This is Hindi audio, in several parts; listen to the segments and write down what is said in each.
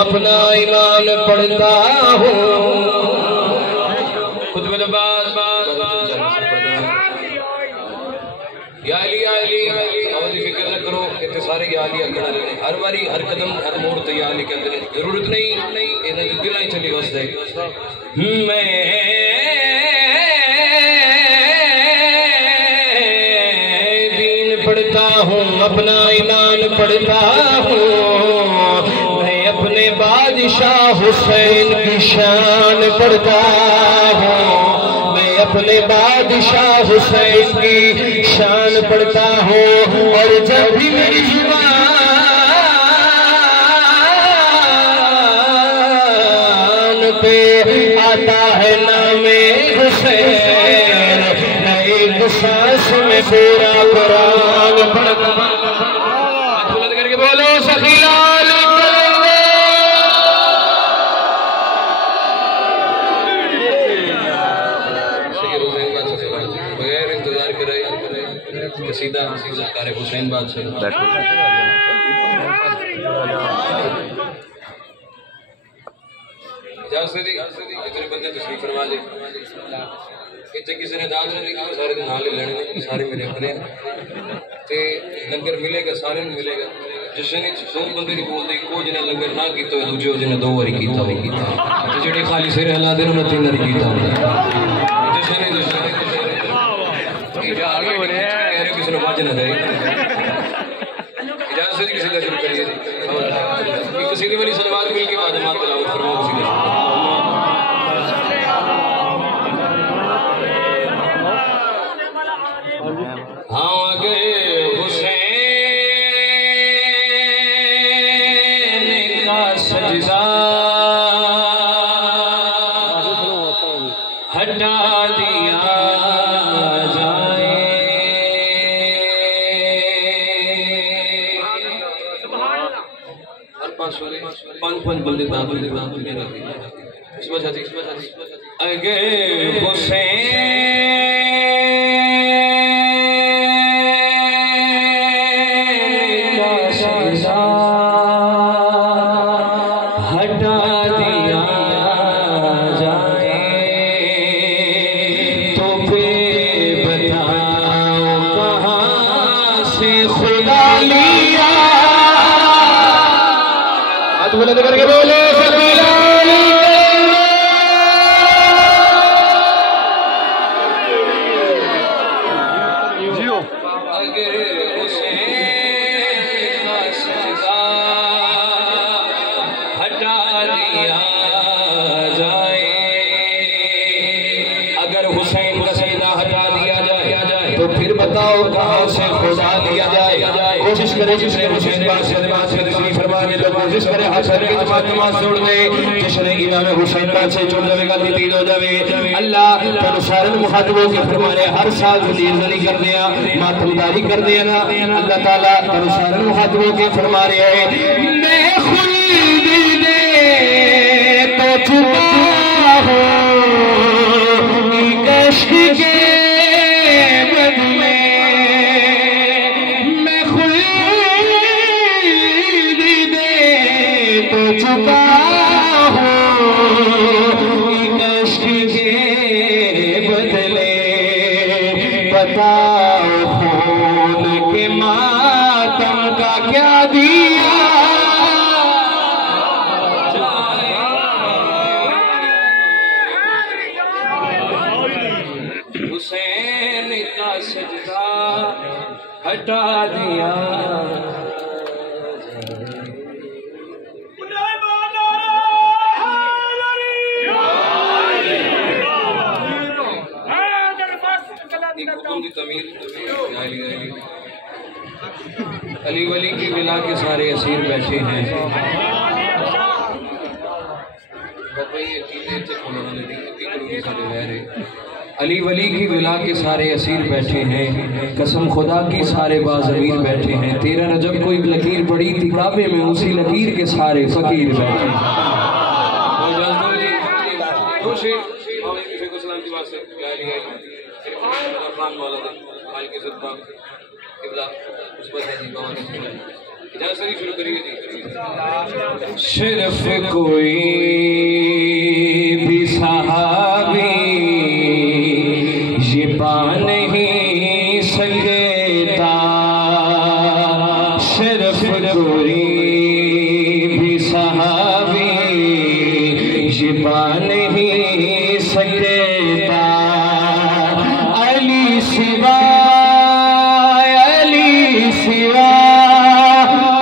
अपना ईमान पढ़ता हूँ। खुद में या अली आवाज़ फिक्र न करो, इतने सारे या अली खड़ा रहने हर बारी हर कदम हर मोड़ तो या अली कहते हैं, जरूरत नहीं इन्हें दिल ही चली वसदे। मैं दीन पढ़ता हूँ, अपना ईमान पढ़ता हूँ। मैं अपने बादशाह हुसैन की शान पढ़ता हूँ। मैं अपने बादशाह हुसैन की शान पढ़ता हूँ। और जब भी मेरी जुबान पे आता है नामे हुसैन, मैं एक सांस में पूरा कुरान पढ़ता हूँ। बुलंद करके बोलो सखीलाल सीधा सरकार हुसैन बादशाह इतने बंदे तशरीफ फरमा ले। इतने किसी ने दाद नहीं कहा, सारे दिन नाल ही लेने, सारे मेरे अपने ते लंगर मिलेगा, सारे में मिलेगा। जिसने दो बंदे नहीं बोलते को जिन्हें लंगर ना किया दूजे जिन्हें दो बारी किया जेडे खाली सिर हिला दे उन्हें तीन बारी किया। किसी ने बाज न दे इजाजत किसी का शुरू करिए। किसी ने वाली सलवात मिल के बाद मात लाओ फरमाओ किसी का। हाँ गए हुसैन का सजदा हटा दिया पांच बंदे अगे हुसैन का सजदा हटा दिया जाए तो फिर बताओ कहाँ से खुदा लिया। बुलंद करके बोले हटा दिया जाए। अगर हुसैन का सजदा हटा दिया जाए तो फिर बताओ कहाँ से खुदा दिया जाए। कोशिश करें जिसने हुसैन फरमाने तो कोशिश करे हाथ करके नमाज छोड़ दे। जिसने इमाम हुसैन से जुड़ जाएगा तीन हो जाए। अल्लाह तेन सारे मुखातबों के फरमाने हर साल जलील करने मातमदारी करने ना। अल्लाह ताला तेन सारे मुखातबों के फरमा रहे हैं मैं खुद दे तो छुपा हूँ कश्क के बदले। मैं खुद तो छुपा कश्क के बदले। बताओ खून के मातम का क्या दिया। हुसैन का सजदा हटा दिया। अली वली की बिला के सारे असीर बैठे हैं। अली वली की बिला के सारे असीर बैठे हैं। कसम खुदा की सारे बाज़मीर बैठे हैं। तेरा न जब कोई लकीर पड़ी थी काबे में उसी लकीर के सारे फकीर बैठे हैं। शुरू करिए। सिर्फ कोई भी सहाबी ये पा नहीं सकता, सिर्फ कोई भी सहाबी ये पा नहीं सकता। अली सिवा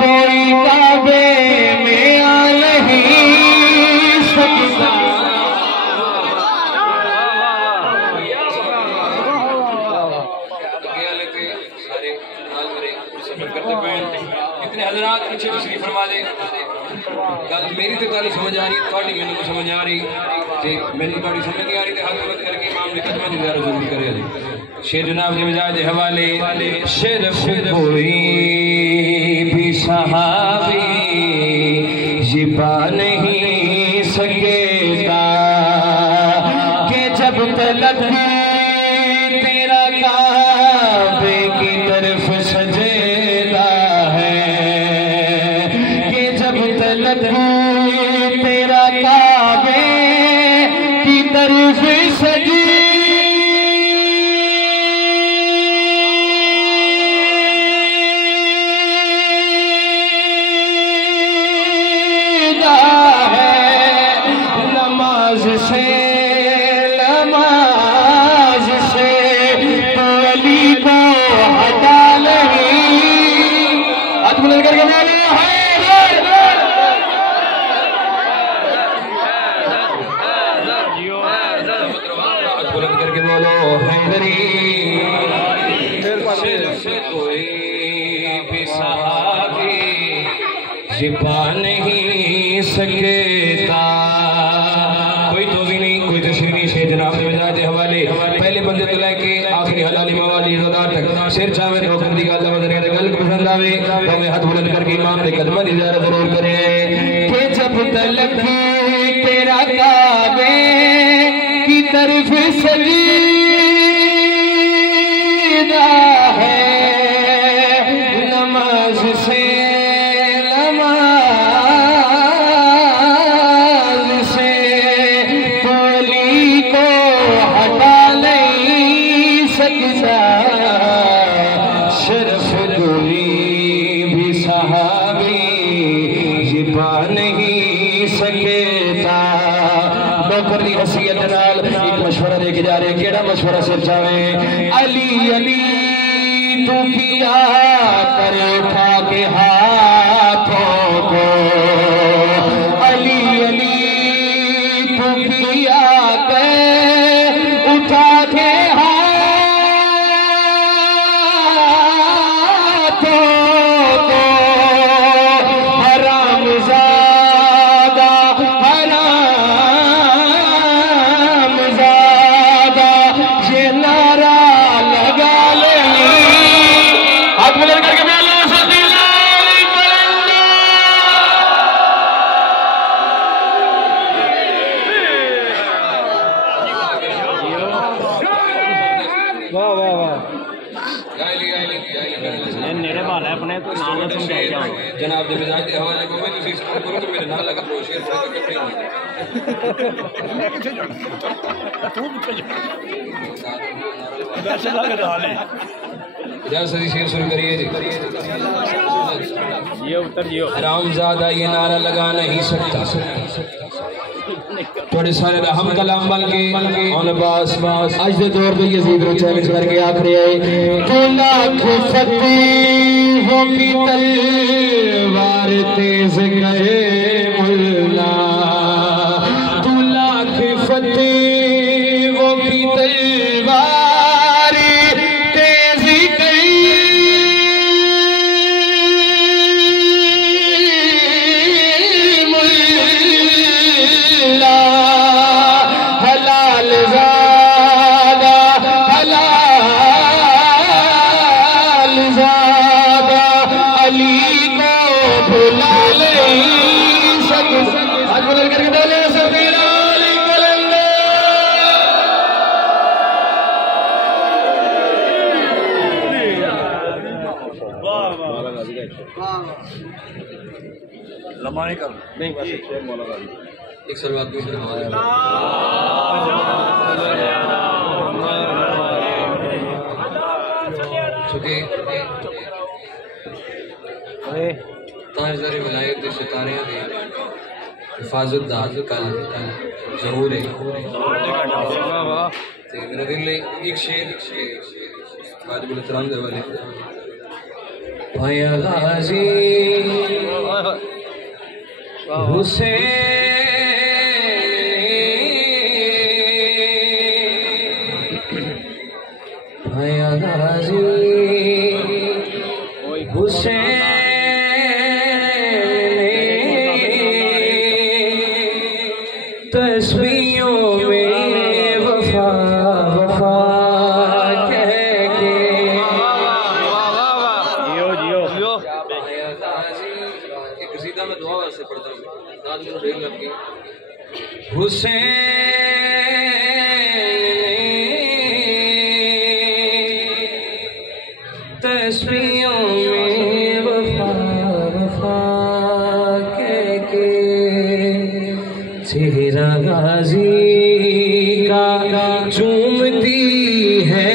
कोई काबे में आ नहीं सकता। इतने हजरात पीछे तशरीफ फरमा दे। गल मेरी तो गल समझ आ रही, थोड़ी मैनू को समझ आ रही, मैनू थोड़ी समझ नहीं आ रही, हाथ मत करके इमाम ने कदम की ज़रा जरूर करे। शेर जनाब ने मिजाज के हवाले, सिर्फ कोई भी सहाबी ये पा नहीं सकता कि जब तलक तेरा काबे की तरफ सजेदा है, कि जब तलक तेरा काबे की तरफ सजेदा है, नमाज से तो अली को हटा नहीं। हाथ बुलंद करके बोलो बुलंद करके बोलो हैदरी। सिर्फ कोई भी सहाबी ये पा नहीं सकता। कोई तोज़ी नहीं, कोई तस्वीर नहीं। शेर जनाब ने मिजाज के हवाले पहले बंदे तो लेके आखिरी हलाली मवाली इज़्ज़त तक शेर चाहे तो कर दी गल वजन गल पसंद आवे तो मैं हाथ बुलंद करके इमाम के कदम की ज़ियारत जरूर करें। कि जब तलक तेरा काबे की तरफ सजीदा है, नमाज से अली को हटा नहीं सकता। सिर्फ कोई भी सहाबी ये पा नहीं सकता। नौकर की हसीयत नाल एक मशवरा लेके जा रहे, केड़ा मशवरा सिर जावे। अली अली तू किया कर उठा के हाथों को, अली अली तू किया कर उठा के हाथों को। हरामज़ादा हरामज़ादा ये नारा लगा ले। हाथ बुलंद करके बोलो वाह वाह वाह। नेड़े वाला है अपने तो नाम ना समझा जाओ जनाब दे मिजाज के हवाले को मैं तुसी इसको करो तो मेरे नाल लगा लो शेर पढ़ के कपड़े तू वैसे लग रहा है। जा सदी शेर शुरू करिए जी। ये उतर जियो। हरामज़ादा ये नारा लगा नहीं सकता। थोड़े सारे हम कलाम बन के और बास आज दे दौर पे यजीद रो चैलेंज करके आखिरी है। तो लाख फतेहों की तलवार तेज करे मुल्ला, तू लाख फतेहों की तलवार तेज करे मुल्ला। हलाल ज़ादा अली को भुला ले। लम्बा नहीं कर नहीं बस एक सलवात भी चुके ताजदारी विलायत दे सितारे दे हिफाजत दा कल जरूर है ते मेरे दिल में एक शेर वाजिबुल इहतराम दे वाले पाया गाजी हुसैन पाया गाजी हुसैन तस्वीरों में वफा वफा कह के जियो जियो जियो एक कसीदा में दुआ से पढ़ता हूँ नाद में ढेर लग गई हुसैन तस्वीरों में वफा वफा कह के चेहरा गाजी का चूमती है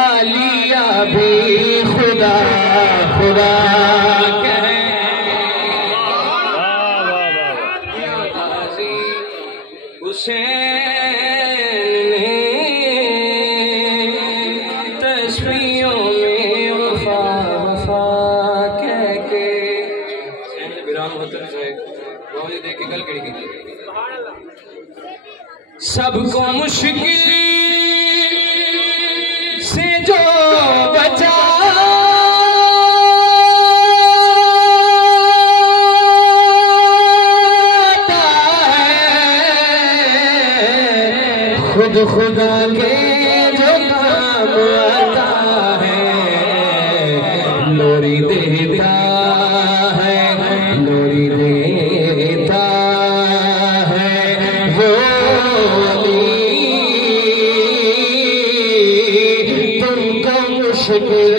आलिया भी खुदा खुदा कहे गाजी हुसैन तस्वीरों में वफा वफा कह के देख के गल करी सबको मुश्किल से जो बचाता है खुद खुदा के जो काम आता है लोरी देता है लोरी देता है वो अली तुमको मुश्किल